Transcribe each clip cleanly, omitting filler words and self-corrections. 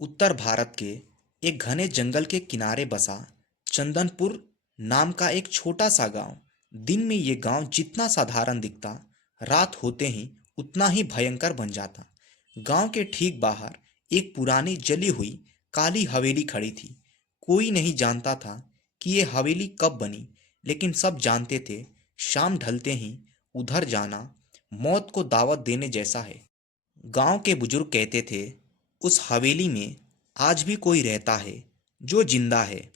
उत्तर भारत के एक घने जंगल के किनारे बसा चंदनपुर नाम का एक छोटा सा गांव। दिन में ये गांव जितना साधारण दिखता, रात होते ही उतना ही भयंकर बन जाता। गांव के ठीक बाहर एक पुरानी जली हुई काली हवेली खड़ी थी। कोई नहीं जानता था कि ये हवेली कब बनी, लेकिन सब जानते थे शाम ढलते ही उधर जाना मौत को दावत देने जैसा है। गांव के बुजुर्ग कहते थे, उस हवेली में आज भी कोई रहता है जो जिंदा है।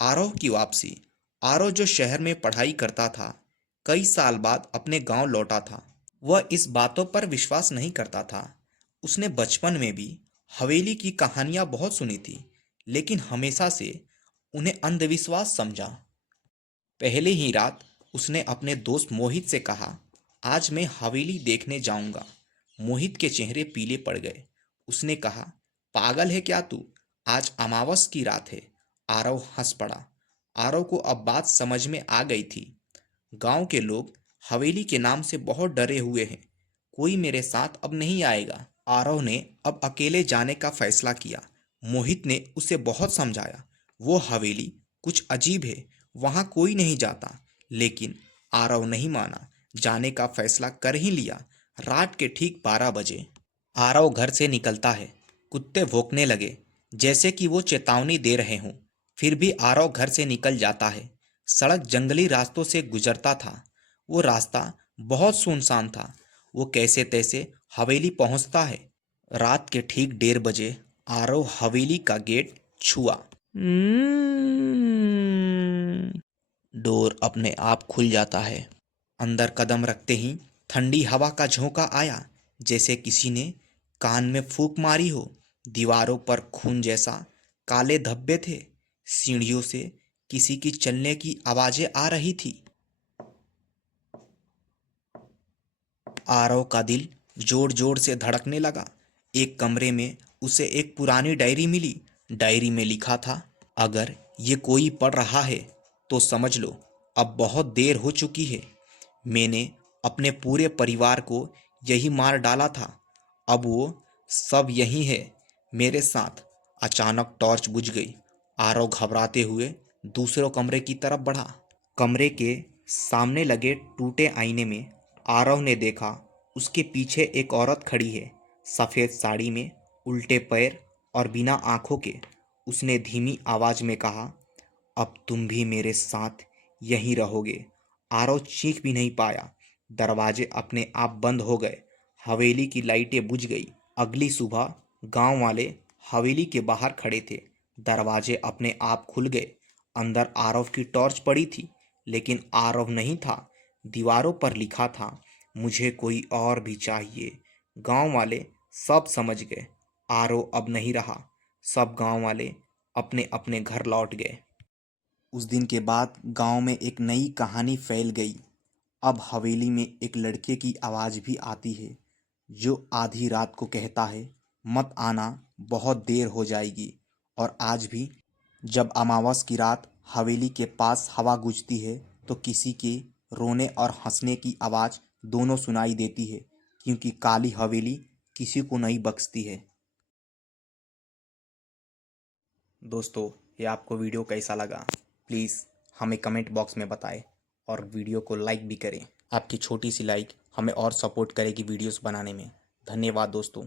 आरव की वापसी। आरव जो शहर में पढ़ाई करता था, कई साल बाद अपने गांव लौटा था। वह इस बातों पर विश्वास नहीं करता था। उसने बचपन में भी हवेली की कहानियां बहुत सुनी थी, लेकिन हमेशा से उन्हें अंधविश्वास समझा। पहले ही रात उसने अपने दोस्त मोहित से कहा, आज मैं हवेली देखने जाऊंगा। मोहित के चेहरे पीले पड़ गए। उसने कहा, पागल है क्या तू? आज अमावस की रात है। आरव हंस पड़ा। आरव को अब बात समझ में आ गई थी। गांव के लोग हवेली के नाम से बहुत डरे हुए हैं। कोई मेरे साथ अब नहीं आएगा। आरव ने अब अकेले जाने का फैसला किया। मोहित ने उसे बहुत समझाया। वो हवेली कुछ अजीब है, वहां कोई नहीं जाता। लेकिन आरव नहीं माना। जाने का फैसला कर ही लिया। रात के ठीक 12 बजे आरव घर से निकलता है। कुत्ते भौंकने लगे, जैसे कि वो चेतावनी दे रहे हों। फिर भी आरव घर से निकल जाता है। सड़क जंगली रास्तों से गुजरता था। वो रास्ता बहुत सुनसान था। वो कैसे तैसे हवेली पहुंचता है। रात के ठीक 1:30 बजे आरव हवेली का गेट छुआ। डोर अपने आप खुल जाता है। अंदर कदम रखते ही ठंडी हवा का झोंका आया, जैसे किसी ने कान में फूंक मारी हो। दीवारों पर खून जैसा काले धब्बे थे। सीढ़ियों से किसी की चलने की आवाजें आ रही थी। आरव का दिल जोर जोर से धड़कने लगा। एक कमरे में उसे एक पुरानी डायरी मिली। डायरी में लिखा था, अगर ये कोई पढ़ रहा है तो समझ लो अब बहुत देर हो चुकी है। मैंने अपने पूरे परिवार को यही मार डाला था। अब वो सब यही है मेरे साथ। अचानक टॉर्च बुझ गई। आरव घबराते हुए दूसरे कमरे की तरफ बढ़ा। कमरे के सामने लगे टूटे आईने में आरव ने देखा, उसके पीछे एक औरत खड़ी है, सफ़ेद साड़ी में, उल्टे पैर और बिना आंखों के। उसने धीमी आवाज में कहा, अब तुम भी मेरे साथ यहीं रहोगे। आरव चीख भी नहीं पाया। दरवाजे अपने आप बंद हो गए। हवेली की लाइटें बुझ गई। अगली सुबह गांव वाले हवेली के बाहर खड़े थे। दरवाजे अपने आप खुल गए। अंदर आरव की टॉर्च पड़ी थी, लेकिन आरव नहीं था। दीवारों पर लिखा था, मुझे कोई और भी चाहिए। गांव वाले सब समझ गए, आरव अब नहीं रहा। सब गांव वाले अपने अपने घर लौट गए। उस दिन के बाद गांव में एक नई कहानी फैल गई। अब हवेली में एक लड़के की आवाज़ भी आती है, जो आधी रात को कहता है, मत आना, बहुत देर हो जाएगी। और आज भी जब अमावस की रात हवेली के पास हवा गूंजती है, तो किसी के रोने और हंसने की आवाज़ दोनों सुनाई देती है, क्योंकि काली हवेली किसी को नहीं बख्शती है। दोस्तों, ये आपको वीडियो कैसा लगा, प्लीज़ हमें कमेंट बॉक्स में बताएं और वीडियो को लाइक भी करें। आपकी छोटी सी लाइक हमें और सपोर्ट करेगी वीडियोस बनाने में। धन्यवाद दोस्तों।